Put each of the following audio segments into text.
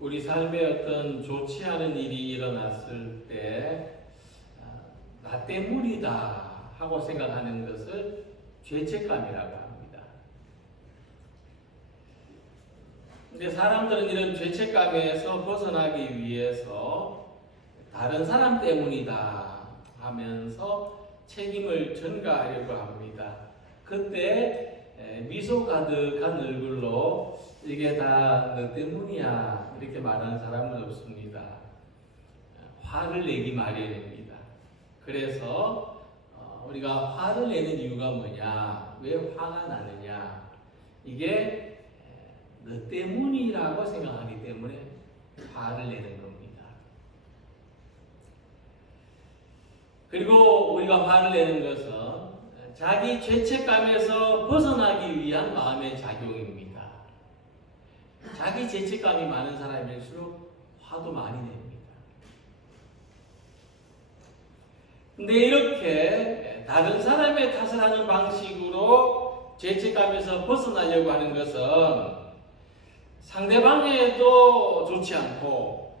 우리 삶에 어떤 좋지 않은 일이 일어났을 때 나 때문이다 하고 생각하는 것을 죄책감이라고 합니다. 근데 사람들은 이런 죄책감에서 벗어나기 위해서 다른 사람 때문이다 하면서 책임을 전가하려고 합니다. 그때 미소 가득한 얼굴로 이게 다 너 때문이야 이렇게 말하는 사람은 없습니다. 화를 내기 마련입니다. 그래서 우리가 화를 내는 이유가 뭐냐? 왜 화가 나느냐? 이게 너 때문이라고 생각하기 때문에 화를 내는 겁니다. 그리고 우리가 화를 내는 것은 자기 죄책감에서 벗어나기 위한 마음의 작용입니다. 자기 죄책감이 많은 사람일수록 화도 많이 냅니다. 근데 이렇게 다른 사람의 탓을 하는 방식으로 죄책감에서 벗어나려고 하는 것은 상대방에도 좋지 않고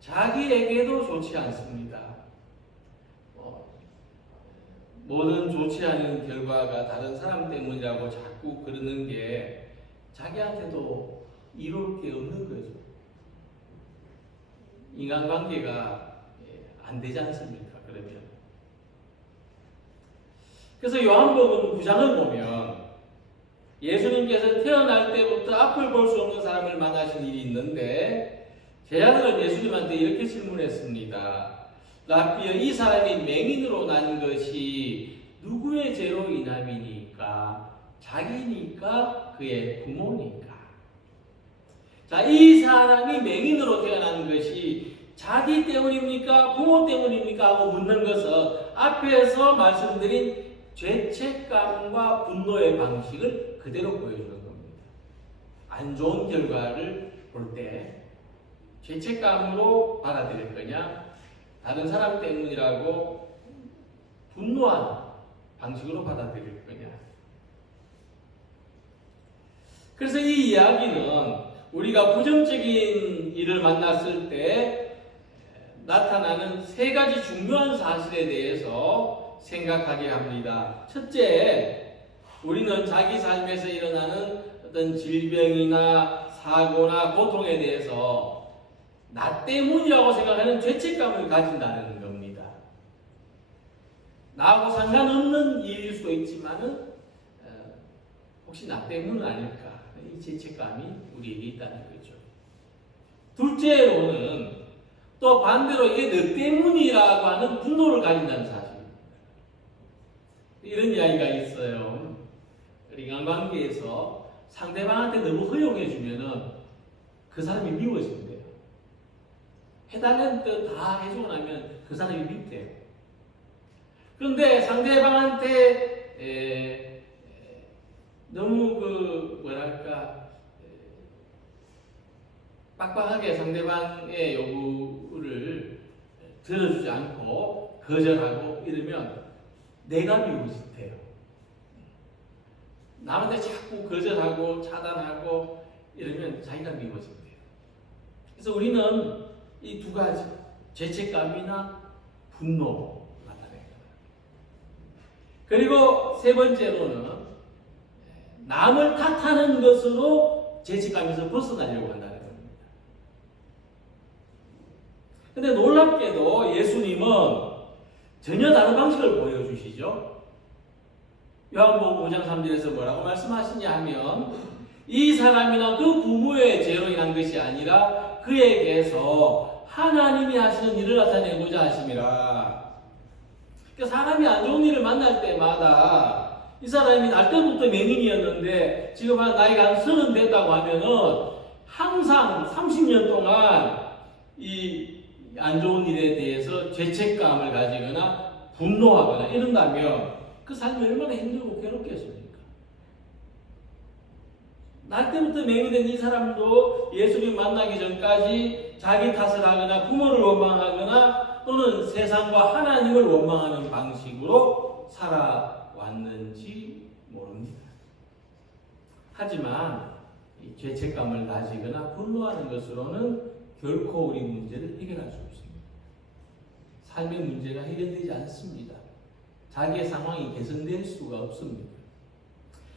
자기에게도 좋지 않습니다. 모든 좋지 않은 결과가 다른 사람 때문이라고 자꾸 그러는 게 자기한테도 이룰 게 없는 거죠. 인간관계가 안 되지 않습니까? 그러면. 그래서 요한복음 9장을 보면 예수님께서 태어날 때부터 앞을 볼 수 없는 사람을 만나신 일이 있는데 제자들은 예수님한테 이렇게 질문했습니다. 라삐어, 이 사람이 맹인으로 난 것이 누구의 죄로 인함이니까? 자기니까? 그의 부모니까? 자, 이 사람이 맹인으로 태어난 것이 자기 때문입니까? 부모 때문입니까? 하고 묻는 것은 앞에서 말씀드린 죄책감과 분노의 방식을 그대로 보여주는 겁니다. 안 좋은 결과를 볼 때 죄책감으로 받아들일 거냐? 다른 사람 때문이라고 분노하는 방식으로 받아들일 거냐? 그래서 이 이야기는 우리가 부정적인 일을 만났을 때 나타나는 세 가지 중요한 사실에 대해서 생각하게 합니다. 첫째, 우리는 자기 삶에서 일어나는 어떤 질병이나 사고나 고통에 대해서 나 때문이라고 생각하는 죄책감을 가진다는 겁니다. 나하고 상관없는 일일 수도 있지만은 혹시 나 때문은 아닐까? 이 죄책감이 우리에게 있다는 거죠. 둘째로는 또 반대로 이게 너 때문이라고 하는 분노를 가진다는 사실입니다. 이런 이야기가 있어요. 인간관계에서 상대방한테 너무 허용해주면은 그 사람이 미워진대요. 해달라는 뜻 다 해주고 나면 그 사람이 밉대요. 그런데 상대방한테 너무 빡빡하게 상대방의 요구를 들어주지 않고 거절하고 이러면 내가 미워진대요. 남한테 자꾸 거절하고 차단하고 이러면 자기가 미워진대요. 그래서 우리는 이 두 가지, 죄책감이나 분노 나타내는 거예요. 그리고 세 번째로는 남을 탓하는 것으로 죄책감에서 벗어나려고 한다는 겁니다. 근데 놀랍게도 예수님은 전혀 다른 방식을 보여주시죠. 요한복음 5장 3절에서 뭐라고 말씀하시냐 하면 이 사람이나 그 부모의 죄로 인한 것이 아니라 그에게서 하나님이 하시는 일을 나타내고자 하심이라. 그러니까 사람이 안 좋은 일을 만날 때마다 이 사람이 날 때부터 맹인이었는데 지금 나이가 한 30 됐다고 하면은 항상 30년 동안 이 안 좋은 일에 대해서 죄책감을 가지거나 분노하거나 이런다면 그 삶이 얼마나 힘들고 괴롭겠습니까? 날 때부터 맹인된 이 사람도 예수님 만나기 전까지 자기 탓을 하거나 부모를 원망하거나 또는 세상과 하나님을 원망하는 방식으로 살아왔는지 모릅니다. 하지만 이 죄책감을 가지거나 분노하는 것으로는 결코 우리 문제를 해결할 수 없습니다. 삶의 문제가 해결되지 않습니다. 자기의 상황이 개선될 수가 없습니다.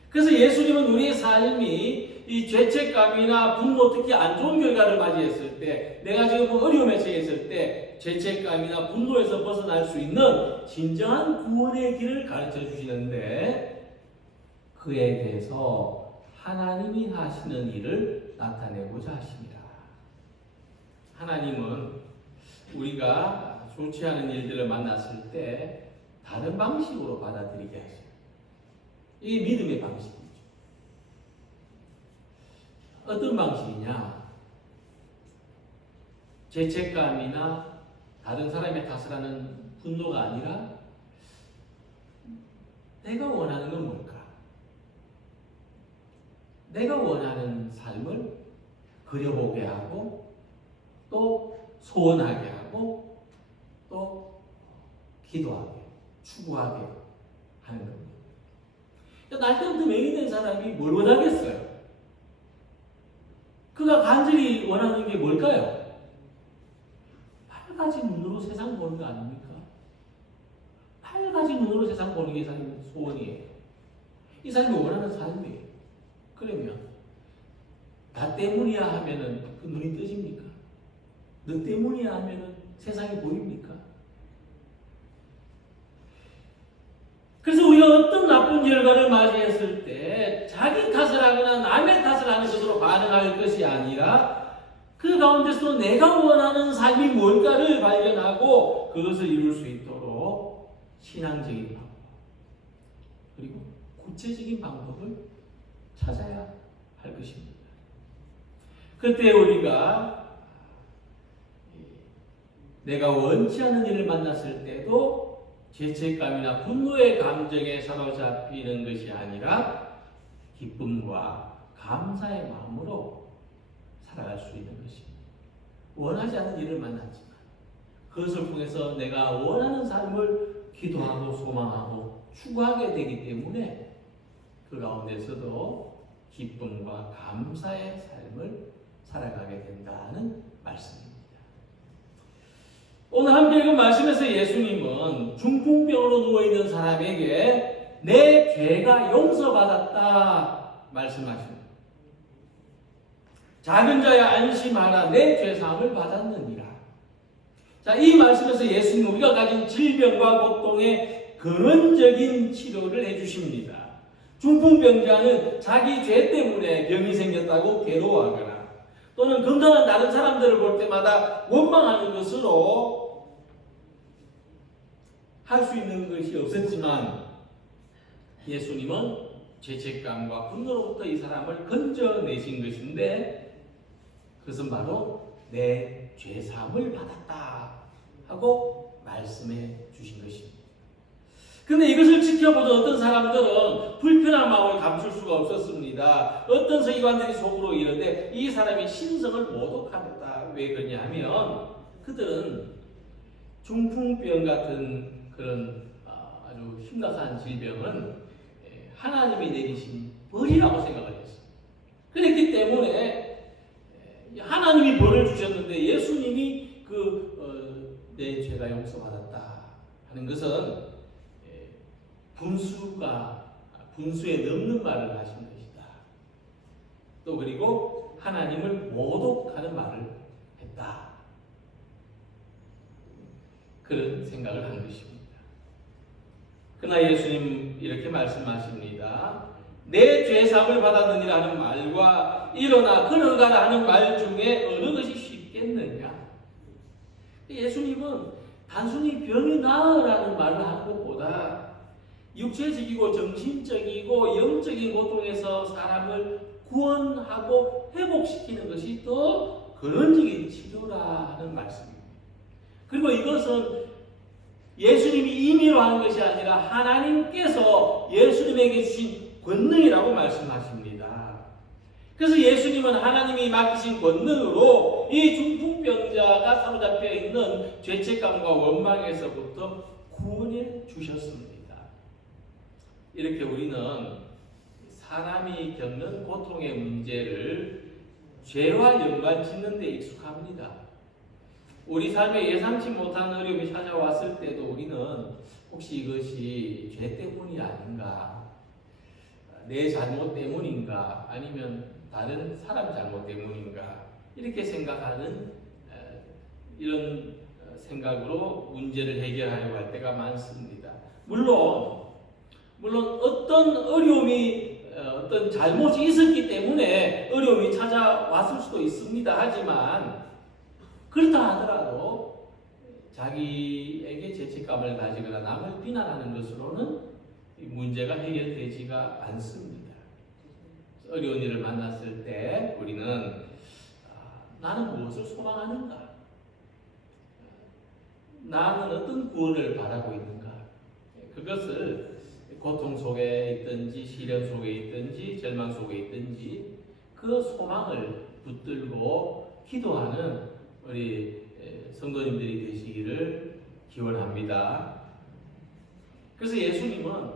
그래서 예수님은 우리의 삶이 이 죄책감이나 분노, 특히 안 좋은 결과를 맞이했을 때, 내가 지금 어려움에 처했을 때 죄책감이나 분노에서 벗어날 수 있는 진정한 구원의 길을 가르쳐 주시는데, 그에 대해서 하나님이 하시는 일을 나타내고자 하십니다. 하나님은 우리가 좋지 않은 일들을 만났을 때 다른 방식으로 받아들이게 하셔요. 이게 믿음의 방식이죠. 어떤 방식이냐? 죄책감이나 다른 사람의 탓을 하는 분노가 아니라 내가 원하는 건 뭘까? 내가 원하는 삶을 그려보게 하고 또 소원하게 하고 또 기도하게, 추구하게 하는 겁니다. 날 때부터 맹인된 사람이 뭘 원하겠어요? 그가 간절히 원하는 게 뭘까요? 팔가지 눈으로 세상 보는 거 아닙니까? 팔가지 눈으로 세상 보는 게 이 사람의 소원이에요. 이 사람이 원하는 삶이에요. 그러면 나 때문이야 하면은 그 눈이 뜨집니까? 너 때문이야 하면은 세상이 보입니까? 그래서 우리가 어떤 나쁜 결과를 맞이했을 때 자기 탓을 하거나 남의 탓을 하는 것으로 반응할 것이 아니라 그 가운데서 내가 원하는 삶이 뭘까를 발견하고 그것을 이룰 수 있도록 신앙적인 방법 그리고 구체적인 방법을 찾아야 할 것입니다. 그때 우리가 내가 원치 않은 일을 만났을 때도 죄책감이나 분노의 감정에 사로잡히는 것이 아니라 기쁨과 감사의 마음으로 살아갈 수 있는 것입니다. 원하지 않은 일을 만났지만 그것을 통해서 내가 원하는 삶을 기도하고 소망하고 추구하게 되기 때문에 그 가운데서도 기쁨과 감사의 삶을 살아가게 된다는 말씀입니다. 오늘 함께 읽은 말씀에서 예수님은 중풍병으로 누워있는 사람에게 내 죄가 용서받았다 말씀하십니다. 작은 자야 안심하라 내 죄사함을 받았느니라. 자, 이 말씀에서 예수님은 우리가 가진 질병과 고통의 근원적인 치료를 해주십니다. 중풍병자는 자기 죄 때문에 병이 생겼다고 괴로워하거나 또는 건강한 다른 사람들을 볼 때마다 원망하는 것으로 할 수 있는 것이 없었지만 예수님은 죄책감과 분노로부터 이 사람을 건져내신 것인데 그것은 바로 내 죄사함을 받았다 하고 말씀해 주신 것입니다. 그런데 이것을 지켜보던 어떤 사람들은 불편한 마음을 감출 수가 없었습니다. 어떤 서기관들이 속으로 이르되 이 사람이 신성을 모독하였다. 왜 그러냐 하면 그들은 중풍병 같은 그런 아주 심각한 질병은 하나님이 내리신 벌이라고 생각을 했어요. 그렇기 때문에 하나님이 벌을 주셨는데 예수님이 내 죄가 용서받았다 하는 것은 분수에 넘는 말을 하신 것이다. 또 그리고 하나님을 모독하는 말을 했다. 그런 생각을 한 것입니다. 그러나 예수님 이렇게 말씀하십니다. 내 죄사함을 받았느니라 하는 말과 일어나 걸어가라 하는 말 중에 어느 것이 쉽겠느냐? 예수님은 단순히 병이 나으라는 말을 하는 것보다 육체적이고 정신적이고 영적인 고통에서 사람을 구원하고 회복시키는 것이 더 근원적인 치료라 하는 말씀입니다. 그리고 이것은 예수님이 임의로 하는 것이 아니라 하나님께서 예수님에게 주신 권능이라고 말씀하십니다. 그래서 예수님은 하나님이 맡기신 권능으로 이 중풍병자가 사로잡혀 있는 죄책감과 원망에서부터 구원해 주셨습니다. 이렇게 우리는 사람이 겪는 고통의 문제를 죄와 연관 짓는 데 익숙합니다. 우리 삶에 예상치 못한 어려움이 찾아왔을 때도 우리는 혹시 이것이 죄 때문이 아닌가, 내 잘못 때문인가, 아니면 다른 사람 잘못 때문인가, 이렇게 생각하는 이런 생각으로 문제를 해결하려고 할 때가 많습니다. 물론 어떤 어려움이 어떤 잘못이 있었기 때문에 어려움이 찾아왔을 수도 있습니다. 하지만 그렇다 하더라도 자기에게 죄책감을 가지거나 남을 비난하는 것으로는 문제가 해결되지가 않습니다. 어려운 일을 만났을 때 우리는 나는 무엇을 소망하는가? 나는 어떤 구원을 바라고 있는가? 그것을 고통 속에 있든지 시련 속에 있든지 절망 속에 있든지 그 소망을 붙들고 기도하는 우리 성도님들이 되시기를 기원합니다. 그래서 예수님은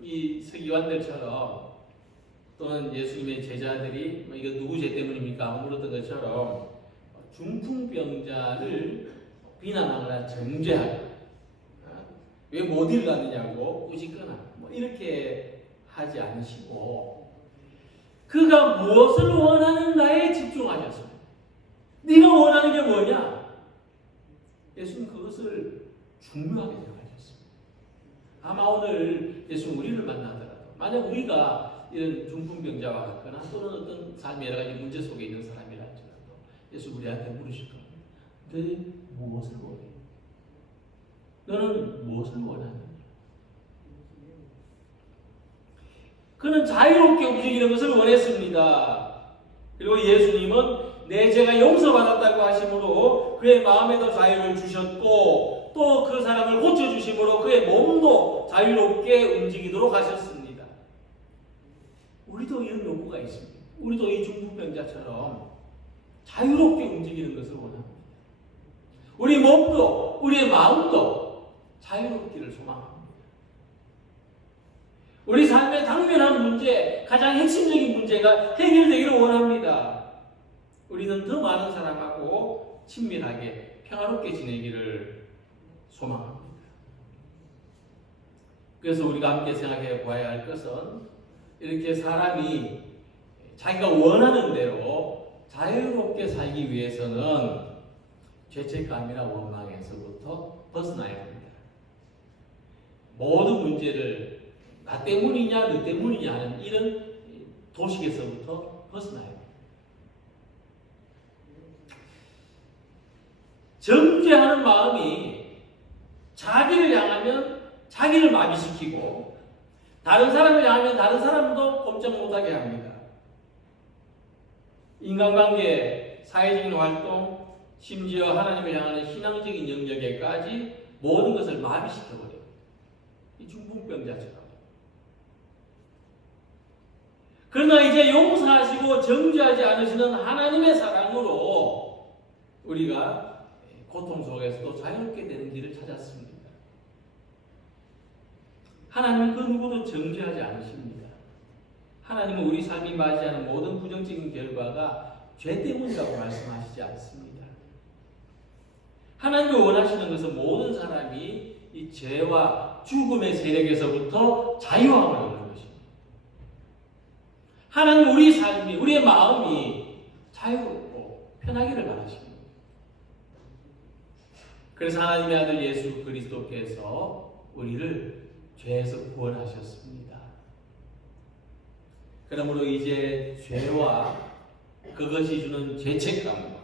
이 서기관들처럼 또는 예수님의 제자들이 이거 누구 죄 때문입니까? 물었던 것처럼 중풍병자를 비난하거나 정죄하거나 왜 못 일어났느냐고 꾸짖거나 이렇게 하지 않으시고 그가 무엇을 원하는가에 집중하셨습니다. 네가 원하는 게 뭐냐? 예수님 그것을 중요하게 생각하셨습니다. 아마 오늘 예수님 우리를 만나더라도 만약 우리가 이런 중풍병자와 같거나 또는 어떤 삶의 여러 가지 문제 속에 있는 사람이라 할지라도 예수 우리한테 물으실 겁니다. 너 무엇을 원해? 너는 무엇을 원하느냐? 그는 자유롭게 움직이는 것을 원했습니다. 그리고 예수님은 내 죄가 용서받았다고 하심으로 그의 마음에도 자유를 주셨고 또 그 사람을 고쳐주심으로 그의 몸도 자유롭게 움직이도록 하셨습니다. 우리도 이런 요구가 있습니다. 우리도 이 중풍병자처럼 자유롭게 움직이는 것을 원합니다. 우리 몸도 우리의 마음도 자유롭기를 소망합니다. 우리 삶의 당면한 문제, 가장 핵심적인 문제가 해결되기를 원합니다. 우리는 더 많은 사람하고 친밀하게 평화롭게 지내기를 소망합니다. 그래서 우리가 함께 생각해 보아야 할 것은 이렇게 사람이 자기가 원하는 대로 자유롭게 살기 위해서는 죄책감이나 원망에서부터 벗어나야 합니다. 모든 문제를 나 때문이냐 너 때문이냐 하는 이런 도식에서부터 벗어나야 합니다. 정죄하는 마음이 자기를 향하면 자기를 마비시키고 다른 사람을 향하면 다른 사람도 꼼짝 못하게 합니다. 인간관계, 사회적인 활동, 심지어 하나님을 향하는 신앙적인 영역에까지 모든 것을 마비시켜버려요. 이 중풍병자처럼. 그러나 이제 용서하시고 정죄하지 않으시는 하나님의 사랑으로 우리가 고통 속에서도 자유롭게 되는 길을 찾았습니다. 하나님은 그 누구도 정죄하지 않으십니다. 하나님은 우리 삶이 맞이하는 모든 부정적인 결과가 죄 때문이라고 말씀하시지 않습니다. 하나님이 원하시는 것은 모든 사람이 이 죄와 죽음의 세력에서부터 자유함을 얻는 것입니다. 하나님 우리 삶이, 우리의 마음이 자유롭고 편하기를 바라십니다. 그래서 하나님의 아들 예수 그리스도께서 우리를 죄에서 구원하셨습니다. 그러므로 이제 죄와 그것이 주는 죄책감과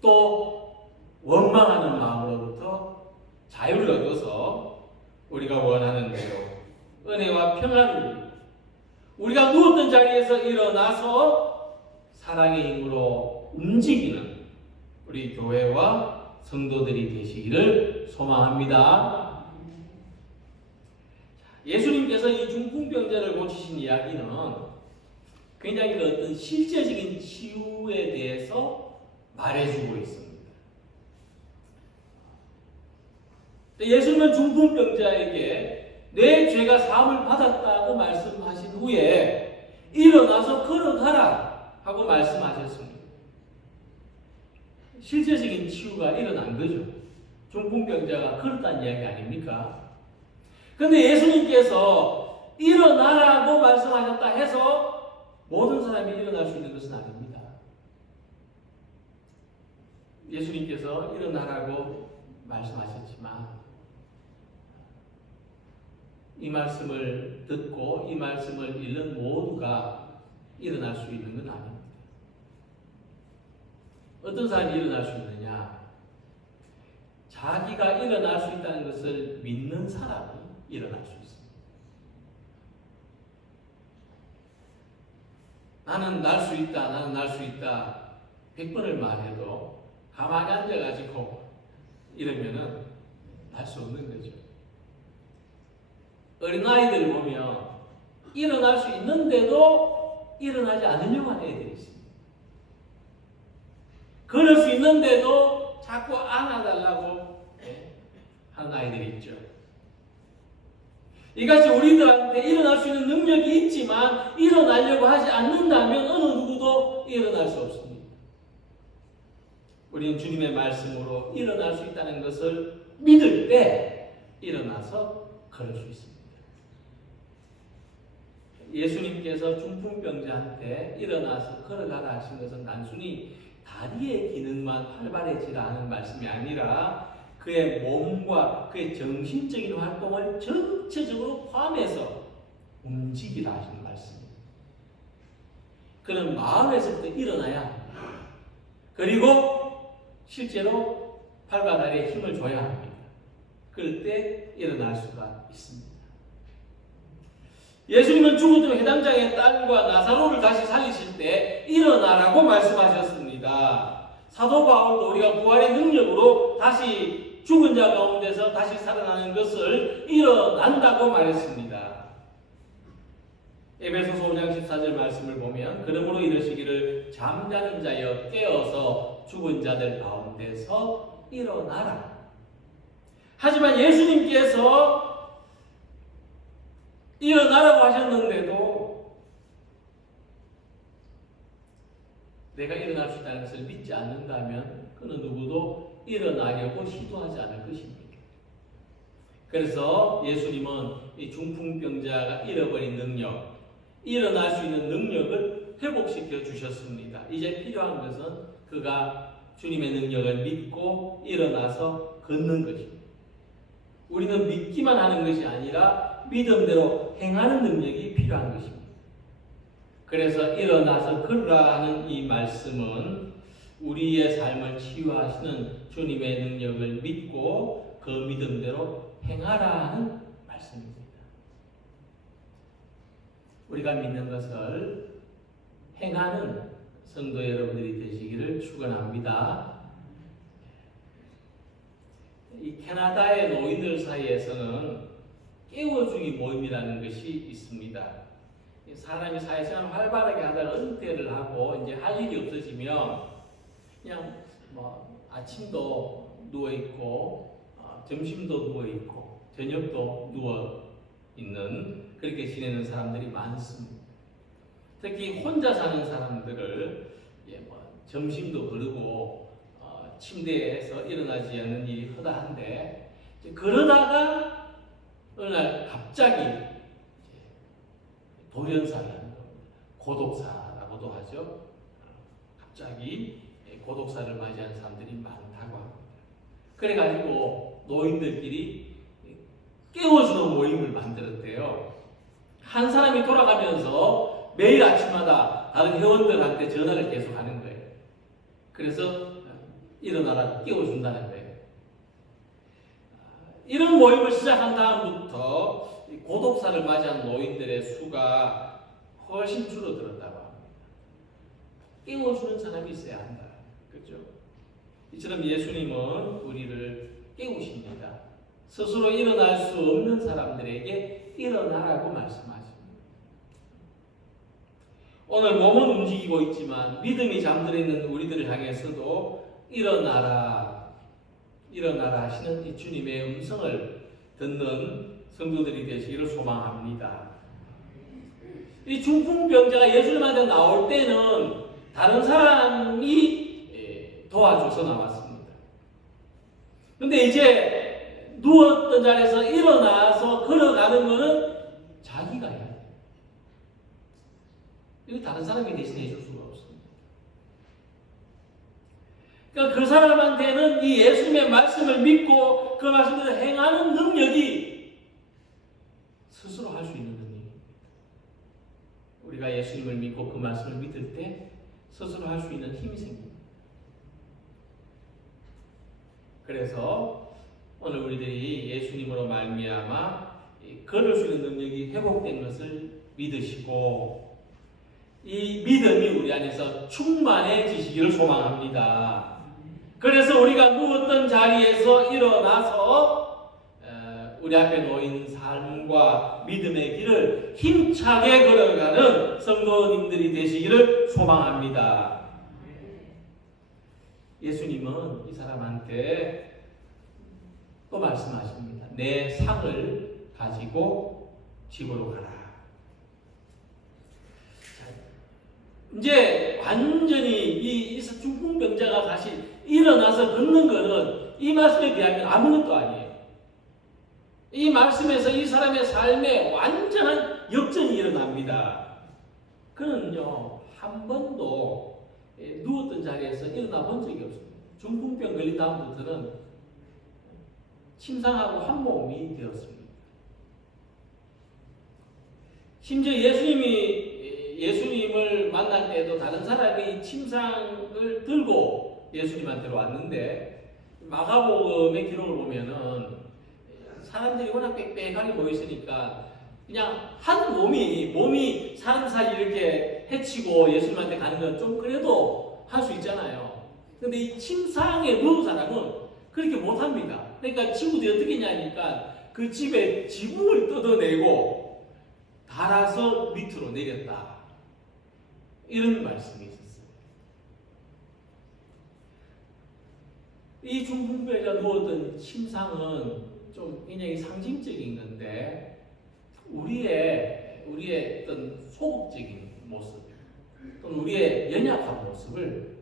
또 원망하는 마음으로부터 자유를 얻어서 우리가 원하는 대로 은혜와 평안을 우리가 누웠던 자리에서 일어나서 사랑의 힘으로 움직이는 우리 교회와 성도들이 되시기를 소망합니다. 예수님께서 이 중풍병자를 고치신 이야기는 굉장히 그 어떤 실제적인 치유에 대해서 말해주고 있습니다. 예수님은 중풍병자에게 내 죄가 사함을 받았다고 말씀하신 후에 일어나서 걸어가라 하고 말씀하셨습니다. 실제적인 치유가 일어난 거죠. 중풍병자가 걸었다는 이야기 아닙니까? 그런데 예수님께서 일어나라고 말씀하셨다 해서 모든 사람이 일어날 수 있는 것은 아닙니다. 예수님께서 일어나라고 말씀하셨지만 이 말씀을 듣고 이 말씀을 읽는 모두가 일어날 수 있는 건 아닙니다. 어떤 사람이 일어날 수 있느냐? 자기가 일어날 수 있다는 것을 믿는 사람이 일어날 수 있습니다. 나는 날 수 있다, 나는 날 수 있다 100번을 말해도 가만히 앉아가지고 이러면은 날 수 없는 거죠. 어린아이들 보면 일어날 수 있는데도 일어나지 않으려고 하는 애들이 있습니다. 걸을 수 있는데도 자꾸 안아달라고 하는 아이들이 있죠. 이같이 우리들한테 일어날 수 있는 능력이 있지만 일어나려고 하지 않는다면 어느 누구도 일어날 수 없습니다. 우리는 주님의 말씀으로 일어날 수 있다는 것을 믿을 때 일어나서 걸을 수 있습니다. 예수님께서 중풍병자한테 일어나서 걸어가라 하신 것은 단순히 다리의 기능만 활발해지라 하는 말씀이 아니라 그의 몸과 그의 정신적인 활동을 전체적으로 포함해서 움직이라 하시는 말씀입니다. 그는 마음에서부터 일어나야 합니다. 그리고 실제로 팔과 다리에 힘을 줘야 합니다. 그럴 때 일어날 수가 있습니다. 예수님은 죽었던 회당장의 딸과 나사로를 다시 살리실 때 일어나라고 말씀하셨습니다. 사도 바울도 우리가 부활의 능력으로 다시 죽은 자 가운데서 다시 살아나는 것을 일어난다고 말했습니다. 에베소서 5장 14절 말씀을 보면 그러므로 이르시기를 잠자는 자여 깨어서 죽은 자들 가운데서 일어나라. 하지만 예수님께서 일어나라고 하셨는데도 내가 일어날 수 있다는 것을 믿지 않는다면 그는 누구도 일어나려고 시도하지 않을 것입니다. 그래서 예수님은 이 중풍병자가 잃어버린 능력, 일어날 수 있는 능력을 회복시켜 주셨습니다. 이제 필요한 것은 그가 주님의 능력을 믿고 일어나서 걷는 것입니다. 우리는 믿기만 하는 것이 아니라 믿음대로 행하는 능력이 필요한 것입니다. 그래서 일어나서 걸으라는 이 말씀은 우리의 삶을 치유하시는 주님의 능력을 믿고 그 믿음대로 행하라는 말씀입니다. 우리가 믿는 것을 행하는 성도 여러분들이 되시기를 축원합니다. 이 캐나다의 노인들 사이에서는 깨워주기 모임이라는 것이 있습니다. 사람이 사회생활 활발하게 하다가 은퇴를 하고 이제 할 일이 없어지면 그냥 아침도 누워 있고 점심도 누워 있고 저녁도 누워 있는 그렇게 지내는 사람들이 많습니다. 특히 혼자 사는 사람들을 점심도 거르고 침대에서 일어나지 않는 일이 허다한데 그러다가 어느 날 갑자기 돌연사를 하는 겁니다. 고독사라고도 하죠. 갑자기 고독사를 맞이하는 사람들이 많다고 합니다. 그래가지고 노인들끼리 깨워주는 모임을 만들었대요. 한 사람이 돌아가면서 매일 아침마다 다른 회원들한테 전화를 계속 하는 거예요. 그래서 일어나라 깨워준다는 거예요. 이런 모임을 시작한 다음부터 고독사를 맞이한 노인들의 수가 훨씬 줄어들었다고 합니다. 깨워주는 사람이 있어야 한다. 그렇죠? 이처럼 예수님은 우리를 깨우십니다. 스스로 일어날 수 없는 사람들에게 일어나라고 말씀하십니다. 오늘 몸은 움직이고 있지만 믿음이 잠들어 있는 우리들을 향해서도 일어나라, 일어나라 하시는 이 주님의 음성을 듣는 성도들이 되시기를 소망합니다. 이 중풍병자가 예수님한테 나올 때는 다른 사람이 도와줘서 나왔습니다. 근데 이제 누웠던 자리에서 일어나서 걸어가는 것은 자기가 해야 돼요. 이거 다른 사람이 대신해 줄 수가 없습니다. 그러니까 그 사람한테는 이 예수님의 말씀을 믿고 그 말씀대로 행하는 능력이 스스로 할 수 있는 능력입니다. 우리가 예수님을 믿고 그 말씀을 믿을 때 스스로 할 수 있는 힘이 생깁니다. 그래서 오늘 우리들이 예수님으로 말미암아 걸을 수 있는 능력이 회복된 것을 믿으시고 이 믿음이 우리 안에서 충만해지시기를 소망합니다. 그래서 우리가 누웠던 자리에서 일어나서 우리 앞에 놓인 삶과 믿음의 길을 힘차게 걸어가는 성도님들이 되시기를 소망합니다. 예수님은 이 사람한테 또 말씀하십니다. 내 상을 가지고 집으로 가라. 이제 완전히 이 중풍병자가 다시 일어나서 걷는 것은 이 말씀에 비하면 아무것도 아니에요. 이 말씀에서 이 사람의 삶에 완전한 역전이 일어납니다. 그는요, 한 번도 누웠던 자리에서 일어나 본 적이 없습니다. 중풍병 걸린 다음부터는 침상하고 한 몸이 되었습니다. 심지어 예수님을 만날 때도 다른 사람이 침상을 들고 예수님한테로 왔는데 마가복음의 기록을 보면은 사람들이 워낙 빽빽하게 모였으니까 그냥 한 몸이 사람 사이 이렇게 헤치고 예수님한테 가는 건 좀 그래도 할 수 있잖아요. 근데 이 침상에 누운 사람은 그렇게 못합니다. 그러니까 친구들이 어떻게 했냐니까 그 집에 지붕을 뜯어내고 달아서 밑으로 내렸다. 이런 말씀이 있었어요. 이 중풍병자가 누웠던 침상은 좀 굉장히 상징적인 건데 우리의 어떤 소극적인 모습 또는 우리의 연약한 모습을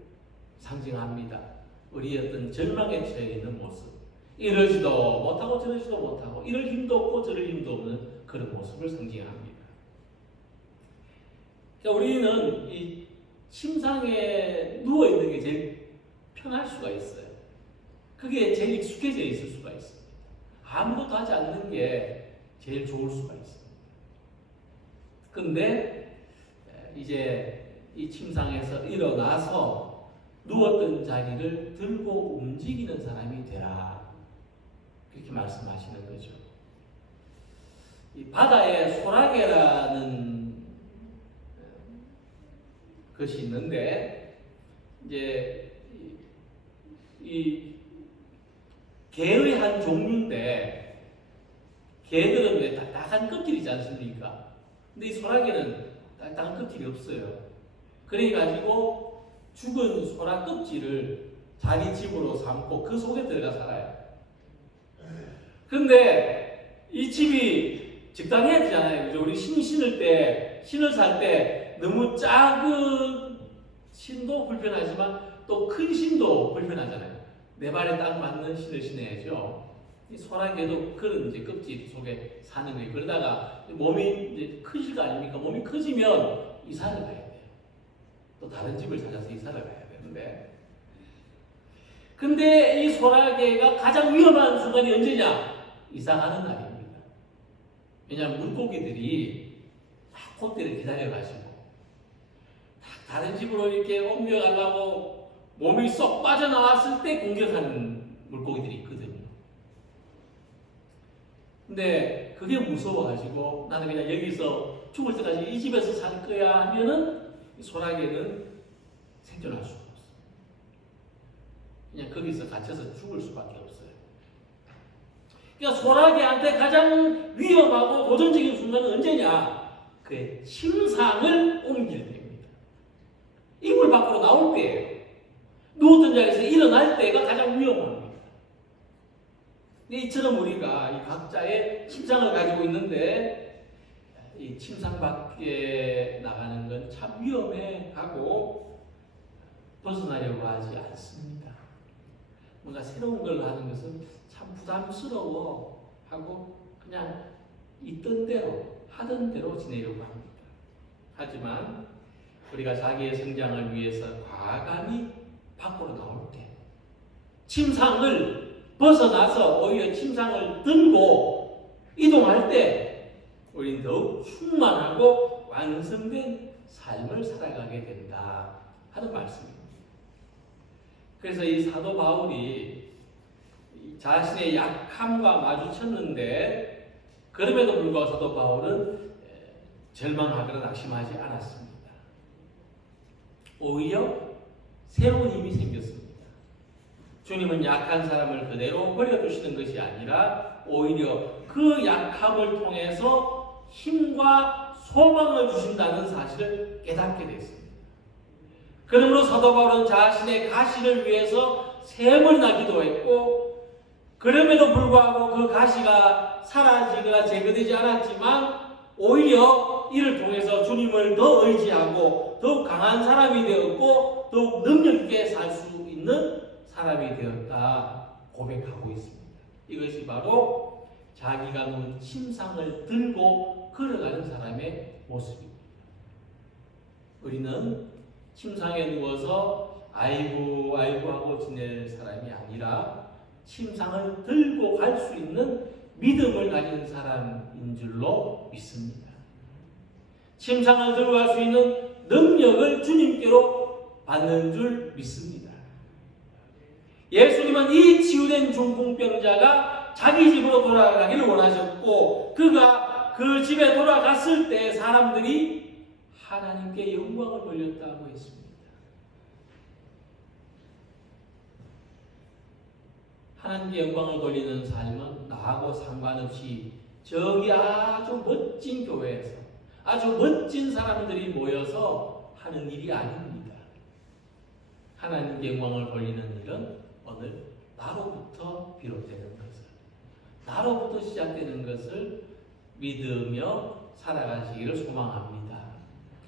상징합니다. 우리의 어떤 절망에 처해 있는 모습, 이러지도 못하고 저러지도 못하고 이럴 힘도 없고 저럴 힘도 없는 그런 모습을 상징합니다. 그러니까 우리는 이 침상에 누워 있는 게 제일 편할 수가 있어요. 그게 제일 익숙해져 있을 수가 있습니다. 아무것도 하지 않는 게 제일 좋을 수가 있습니다. 근데 이제 이 침상에서 일어나서 누웠던 자리를 들고 움직이는 사람이 되라. 그렇게 말씀하시는 거죠. 이 바다에 소라게라는 것이 있는데 이제 이 개의 한 종류인데 개들은 왜 딱딱한 껍질이지 않습니까? 근데 이 소라게는 딱딱한 껍질이 없어요. 그래가지고 죽은 소라 껍질을 자기 집으로 삼고 그 속에 들어가 살아요. 근데 이 집이 적당해야 되잖아요. 그죠? 우리 신을 살 때 너무 작은 신도 불편하지만 또 큰 신도 불편하잖아요. 내 발에 딱 맞는 신을 신어야죠. 이 소라게도 그런 이제 껍질 속에 사는 거예요. 그러다가 몸이 이제 크실 거 아닙니까? 몸이 커지면 이사를 가야 돼요. 또 다른 집을 찾아서 이사를 가야 되는데. 근데 이 소라게가 가장 위험한 순간이 언제냐? 이사 가는 날입니다. 왜냐하면 물고기들이 딱 그때를 기다려가지고 다른 집으로 이렇게 옮겨가려고 몸이 쏙 빠져나왔을 때 공격하는 물고기들이 있거든요. 근데 그게 무서워가지고 나는 그냥 여기서 죽을 때까지 이 집에서 살 거야 하면은 소라게는 생존할 수가 없어요. 그냥 거기서 갇혀서 죽을 수밖에 없어요. 그러니까 소라게한테 가장 위험하고 도전적인 순간은 언제냐? 그의 침상을 옮길 때입니다. 이불 밖으로 나올 때예요. 누웠던 자리에서 일어날 때가 가장 위험합니다. 이처럼 우리가 이 각자의 침상을 가지고 있는데 이 침상 밖에 나가는 건 참 위험해 하고 벗어나려고 하지 않습니다. 뭔가 새로운 걸 하는 것은 참 부담스러워 하고 그냥 있던 대로 하던 대로 지내려고 합니다. 하지만 우리가 자기의 성장을 위해서 과감히 밖으로 나올 때 침상을 벗어나서 오히려 침상을 들고 이동할 때 우리는 더욱 충만하고 완성된 삶을 살아가게 된다 하는 말씀입니다. 그래서 이 사도 바울이 자신의 약함과 마주쳤는데 그럼에도 불구하고 사도 바울은 절망하거나 낙심하지 않았습니다. 오히려 새로운 힘이 생겼습니다. 주님은 약한 사람을 그대로 버려두시는 것이 아니라 오히려 그 약함을 통해서 힘과 소망을 주신다는 사실을 깨닫게 됐습니다. 그러므로 사도 바울은 자신의 가시를 위해서 3번이나 기도했고 그럼에도 불구하고 그 가시가 사라지거나 제거되지 않았지만 오히려 이를 통해서 주님을 더 의지하고 더욱 강한 사람이 되었고 더욱 능력 있게 살 수 있는 사람이 되었다 고백하고 있습니다. 이것이 바로 자기가 놓은 침상을 들고 걸어가는 사람의 모습입니다. 우리는 침상에 누워서 아이고 하고 지낼 사람이 아니라 침상을 들고 갈 수 있는 믿음을 가진 사람인 줄로 믿습니다. 침상을 들고 갈 수 있는 능력을 주님께로 받는 줄 믿습니다. 예수님은 이 치유된 중풍병자가 자기 집으로 돌아가기를 원하셨고 그가 그 집에 돌아갔을 때 사람들이 하나님께 영광을 돌렸다고 했습니다. 하나님께 영광을 돌리는 삶은 나하고 상관없이 저기 아주 멋진 교회에서 아주 멋진 사람들이 모여서 하는 일이 아닙니다. 하나님께 영광을 돌리는 일은 오늘 나로부터 비롯되는 것을, 나로부터 시작되는 것을 믿으며 살아가시기를 소망합니다.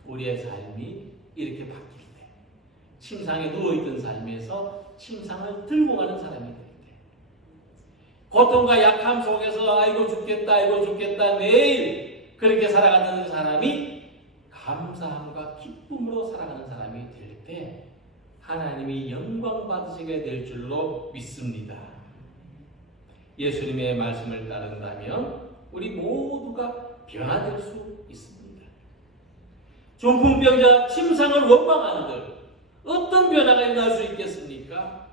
우리의 삶이 이렇게 바뀔 때, 침상에 누워있던 삶에서 침상을 들고 가는 사람이 될 때, 고통과 약함 속에서 아이고 죽겠다 매일 그렇게 살아가는 사람이 감사함과 기쁨으로 살아가는 사람이 될 때 하나님이 영광 받으시게 될 줄로 믿습니다. 예수님의 말씀을 따른다면 우리 모두가 변화될 수 있습니다. 중풍병자 침상을 원망한들 어떤 변화가 일어날 수 있겠습니까?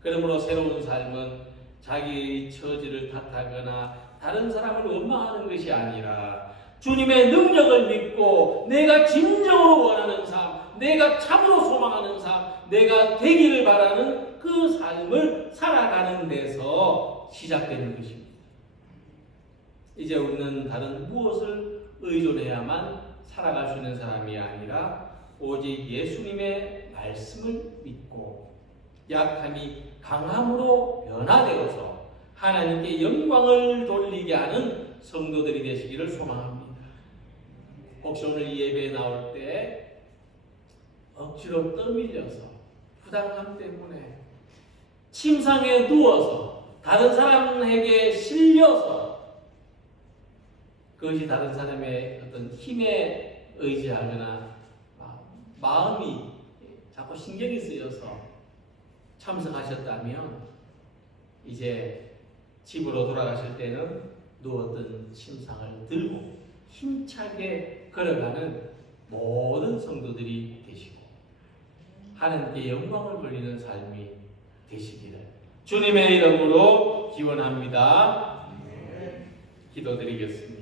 그러므로 새로운 삶은 자기의 처지를 탓하거나 다른 사람을 원망하는 것이 아니라 주님의 능력을 믿고 내가 진정으로 원하는 삶, 내가 참으로 소망하는 삶, 내가 되기를 바라는 그 삶을 살아가는 데서 시작되는 것입니다. 이제 우리는 다른 무엇을 의존해야만 살아갈 수 있는 사람이 아니라 오직 예수님의 말씀을 믿고 약함이 강함으로 변화되어서 하나님께 영광을 돌리게 하는 성도들이 되시기를 소망합니다. 혹시 오늘 이 예배에 나올 때 억지로 떠밀려서 부담감 때문에 침상에 누워서 다른 사람에게 실려서 그것이 다른 사람의 어떤 힘에 의지하거나 마음이 자꾸 신경이 쓰여서 참석하셨다면 이제 집으로 돌아가실 때는 누웠던 침상을 들고 힘차게 걸어가는 모든 성도들이 되시고 하나님께 영광을 돌리는 삶이 되시기를 주님의 이름으로 기원합니다. 기도드리겠습니다.